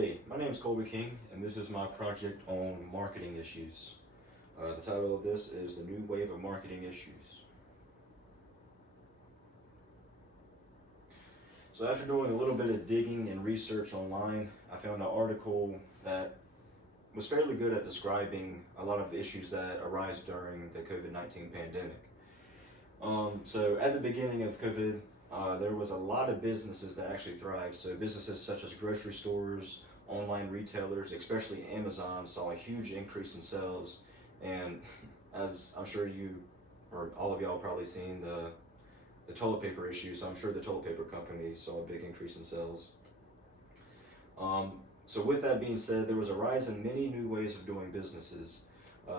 Hey, my name is Colby King, and this is my project on marketing issues. The title of this is The New Wave of Marketing Issues. So, after doing a little bit of digging and research online, I found an article that was fairly good at describing a lot of issues that arise during the COVID-19 pandemic. So, at the beginning of COVID, there was a lot of businesses that actually thrived. So, businesses such as grocery stores, online retailers, especially Amazon, saw a huge increase in sales. And as I'm sure you or all of y'all probably seen the toilet paper issue, so I'm sure the toilet paper companies saw a big increase in sales. Um, so, with that being said, there was a rise in many new ways of doing businesses.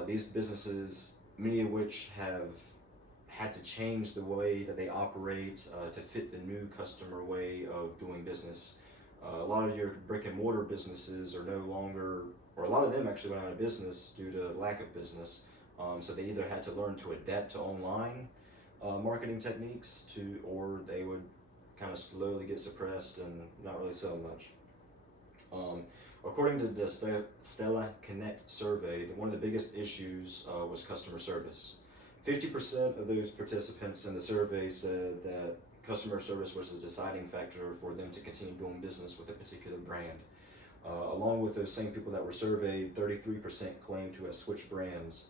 These businesses, many of which have had to change the way that they operate to fit the new customer way of doing business. A lot of your brick and mortar businesses are no longer, or a lot of them actually went out of business due to lack of business. So they either had to learn to adapt to online marketing techniques or they would kind of slowly get suppressed and not really sell much. Um, According to the Stella Connect survey, one of the biggest issues was customer service. 50% of those participants in the survey said that customer service was a deciding factor for them to continue doing business with a particular brand. Along with those same people that were surveyed, 33% claimed to have switched brands.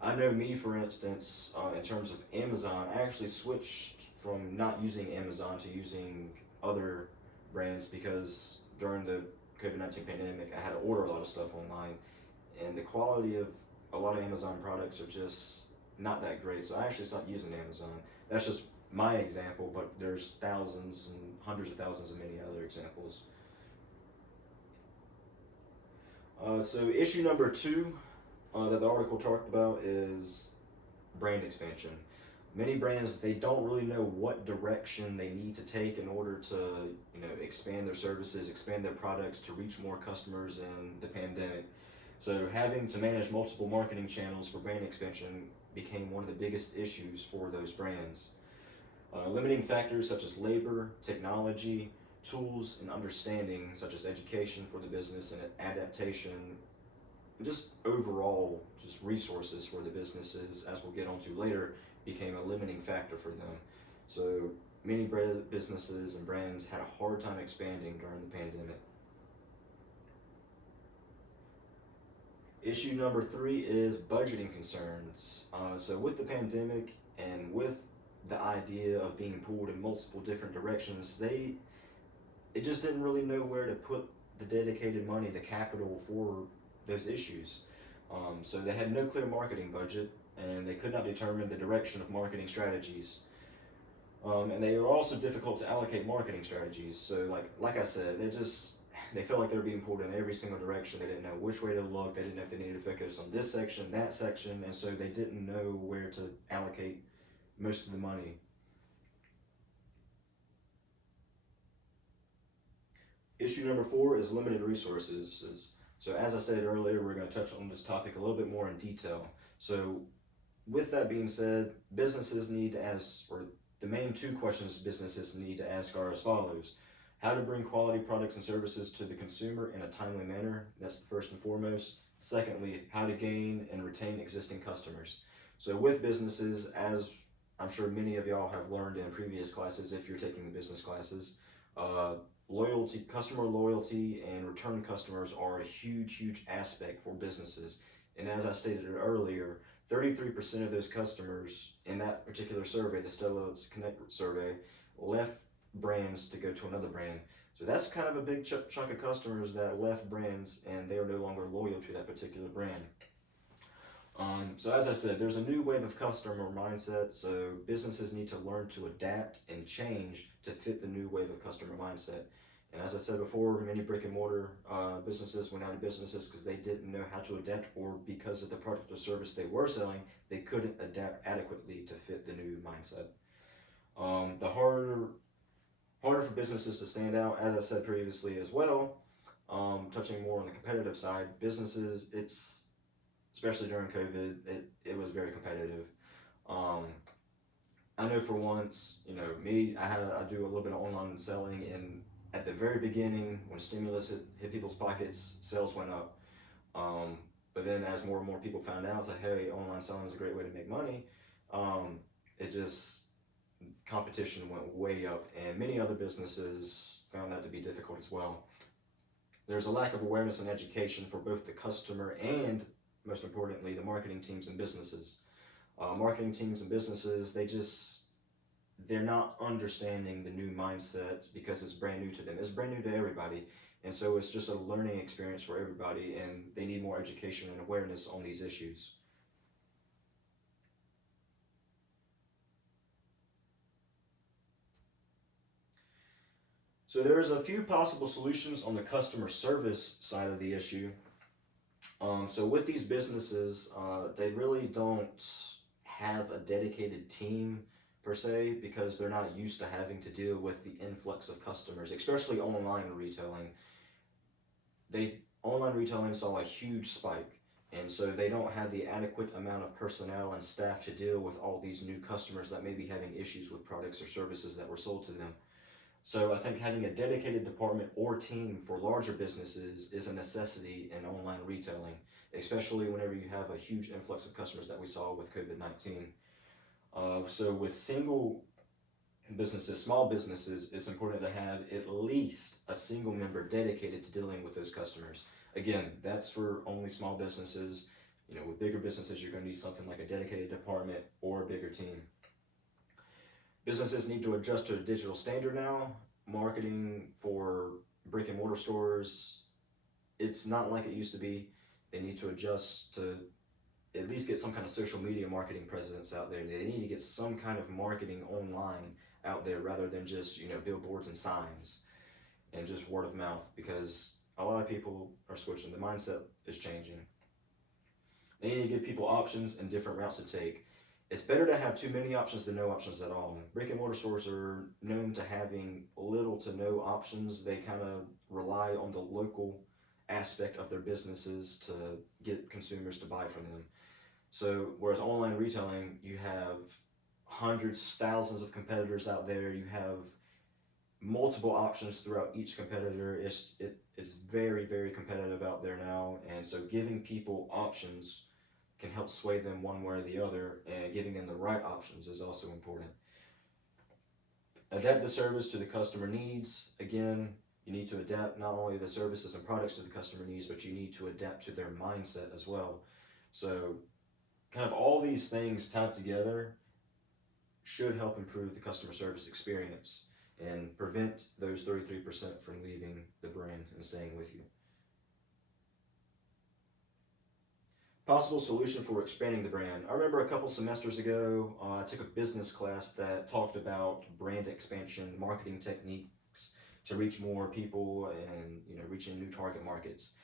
I know me, for instance, in terms of Amazon, I actually switched from not using Amazon to using other brands because during the COVID-19 pandemic, I had to order a lot of stuff online, and the quality of a lot of Amazon products are just not that great. So I actually stopped using Amazon. That's just my example, but there's thousands and hundreds of thousands of many other examples. So issue number two that the article talked about is brand expansion. Many brands, they don't really know what direction they need to take in order to expand their services, expand their products to reach more customers in the pandemic. So having to manage multiple marketing channels for brand expansion became one of the biggest issues for those brands. Limiting factors such as labor, technology, tools, and understanding, such as education for the business and adaptation, and just overall, just resources for the businesses, as we'll get onto later, became a limiting factor for them. So many businesses and brands had a hard time expanding during the pandemic. Issue number three is budgeting concerns. So with the pandemic and with the idea of being pulled in multiple different directions, it just didn't really know where to put the dedicated money, the capital for those issues. So they had no clear marketing budget, and they could not determine the direction of marketing strategies. And they were also difficult to allocate marketing strategies. So like I said, they felt like they were being pulled in every single direction. They didn't know which way to look. They didn't know if they needed to focus on this section, that section, and so they didn't know where to allocate most of the money. Issue number four is limited resources. So as I said earlier, we're going to touch on this topic a little bit more in detail. So with that being said, businesses need to ask, or the main two questions businesses need to ask are as follows. How to bring quality products and services to the consumer in a timely manner. That's first and foremost. Secondly, how to gain and retain existing customers. So with businesses, as I'm sure many of y'all have learned in previous classes, if you're taking the business classes, customer loyalty and return customers are a huge aspect for businesses. And as I stated earlier, 33% of those customers in that particular survey, the Stella Connect survey, left brands to go to another brand. So that's kind of a big chunk of customers that left brands and they are no longer loyal to that particular brand. So as I said, there's a new wave of customer mindset, so businesses need to learn to adapt and change to fit the new wave of customer mindset. And as I said before, many brick and mortar businesses went out of businesses because they didn't know how to adapt, or because of the product or service they were selling, they couldn't adapt adequately to fit the new mindset. The harder for businesses to stand out, as I said previously as well, touching more on the competitive side, businesses, especially during COVID, it was very competitive. I know for once, me, I do a little bit of online selling, and at the very beginning, when stimulus hit people's pockets, sales went up. Um, but then as more and more people found out, it's like, hey, online selling is a great way to make money. Um, it just competition went way up, and many other businesses found that to be difficult as well. There's a lack of awareness and education for both the customer and, most importantly, the marketing teams and businesses. Marketing teams and businesses, they're not understanding the new mindset because it's brand new to them. It's brand new to everybody. And so it's just a learning experience for everybody, and they need more education and awareness on these issues. So there's a few possible solutions on the customer service side of the issue. So with these businesses, they really don't have a dedicated team per se because they're not used to having to deal with the influx of customers, especially online retailing. Online retailing saw a huge spike, and so they don't have the adequate amount of personnel and staff to deal with all these new customers that may be having issues with products or services that were sold to them. So I think having a dedicated department or team for larger businesses is a necessity in online retailing, especially whenever you have a huge influx of customers that we saw with COVID-19. So with single businesses, small businesses, it's important to have at least a single member dedicated to dealing with those customers. Again, that's for only small businesses. With bigger businesses, you're going to need something like a dedicated department or a bigger team. Businesses need to adjust to a digital standard now. Marketing for brick and mortar stores, it's not like it used to be. They need to adjust to at least get some kind of social media marketing presence out there. They need to get some kind of marketing online out there rather than just billboards and signs and just word of mouth, because a lot of people are switching. The mindset is changing. They need to give people options and different routes to take. It's better to have too many options than no options at all. Brick and mortar stores are known to having little to no options. They kind of rely on the local aspect of their businesses to get consumers to buy from them. So whereas online retailing, you have hundreds, thousands of competitors out there. You have multiple options throughout each competitor. It's very, very competitive out there now, and so giving people options can help sway them one way or the other, and giving them the right options is also important. Adapt the service to the customer needs. Again, you need to adapt not only the services and products to the customer needs, but you need to adapt to their mindset as well. So kind of all these things tied together should help improve the customer service experience and prevent those 33% from leaving the brand and staying with you. Possible solution for expanding the brand. I remember a couple semesters ago, I took a business class that talked about brand expansion, marketing techniques to reach more people and reaching new target markets.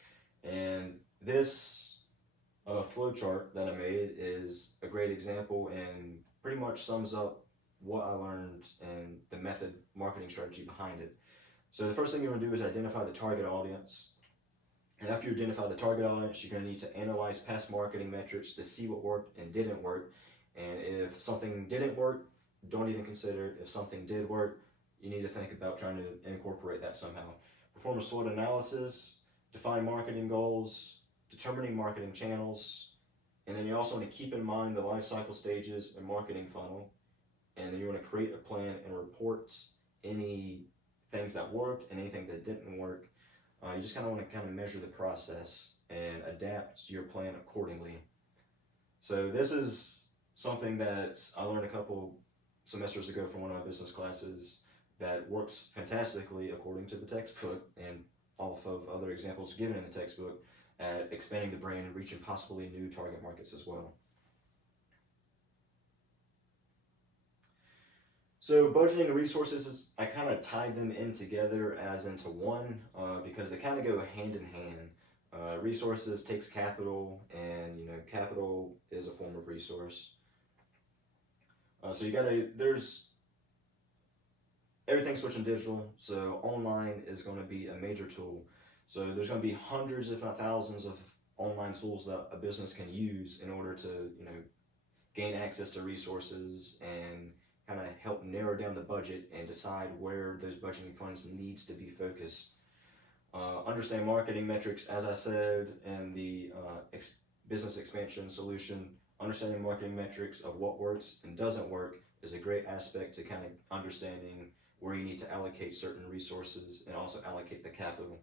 And this flow chart that I made is a great example and pretty much sums up what I learned and the method marketing strategy behind it. So the first thing you want to do is identify the target audience. And after you identify the target audience, you're going to need to analyze past marketing metrics to see what worked and didn't work. And if something didn't work, don't even consider it. If something did work, you need to think about trying to incorporate that somehow. Perform a SWOT analysis, define marketing goals, determining marketing channels, and then you also want to keep in mind the life cycle stages and marketing funnel. And then you want to create a plan and report any things that worked and anything that didn't work. You just kind of want to measure the process and adapt your plan accordingly. So this is something that I learned a couple semesters ago from one of my business classes that works fantastically according to the textbook and off of other examples given in the textbook at expanding the brand and reaching possibly new target markets as well. So budgeting and resources, I kind of tied them in together as into one because they kind of go hand in hand. Resources takes capital, and capital is a form of resource. So there's everything's switching digital, so online is going to be a major tool. So there's going to be hundreds, if not thousands, of online tools that a business can use in order to gain access to resources and kind of help narrow down the budget and decide where those budgeting funds needs to be focused. Understand marketing metrics, as I said, and the business expansion solution. Understanding marketing metrics of what works and doesn't work is a great aspect to kind of understanding where you need to allocate certain resources and also allocate the capital.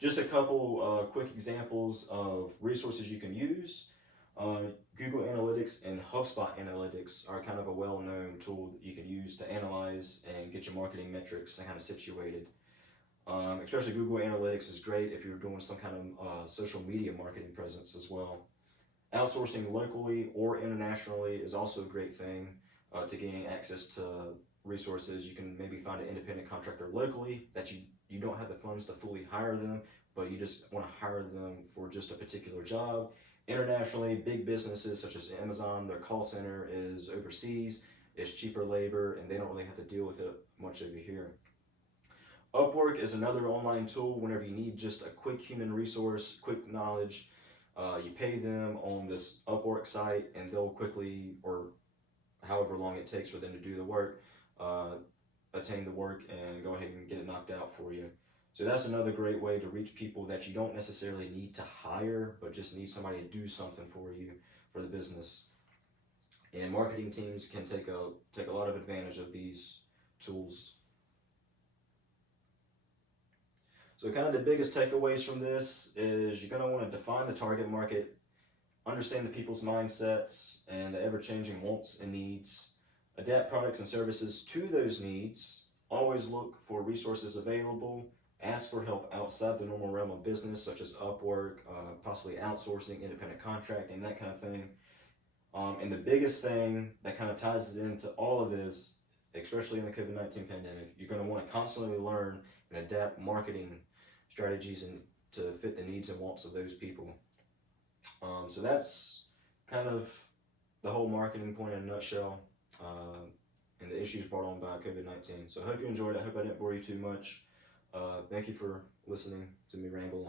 Just a couple quick examples of resources you can use. Google Analytics and HubSpot Analytics are kind of a well-known tool that you can use to analyze and get your marketing metrics kind of situated. Especially Google Analytics is great if you're doing some kind of social media marketing presence as well. Outsourcing locally or internationally is also a great thing to gaining access to resources. You can maybe find an independent contractor locally that you don't have the funds to fully hire them, but you just want to hire them for just a particular job. Internationally, big businesses such as Amazon, their call center is overseas, it's cheaper labor, and they don't really have to deal with it much over here. Upwork is another online tool whenever you need just a quick human resource, quick knowledge. You pay them on this Upwork site and they'll quickly, or however long it takes for them to do the work, attain the work and go ahead and get it knocked out for you. So that's another great way to reach people that you don't necessarily need to hire, but just need somebody to do something for you for the business. And marketing teams can take a lot of advantage of these tools. So kind of the biggest takeaways from this is you're going to want to define the target market, understand the people's mindsets and the ever-changing wants and needs, adapt products and services to those needs, always look for resources available, ask for help outside the normal realm of business such as Upwork, possibly outsourcing, independent contracting, that kind of thing. And the biggest thing that kind of ties it into all of this, especially in the COVID-19 pandemic, you're going to want to constantly learn and adapt marketing strategies and to fit the needs and wants of those people. So that's kind of the whole marketing point in a nutshell, and the issues brought on by COVID-19. So I hope you enjoyed it. I hope I didn't bore you too much. Thank you for listening to me ramble on.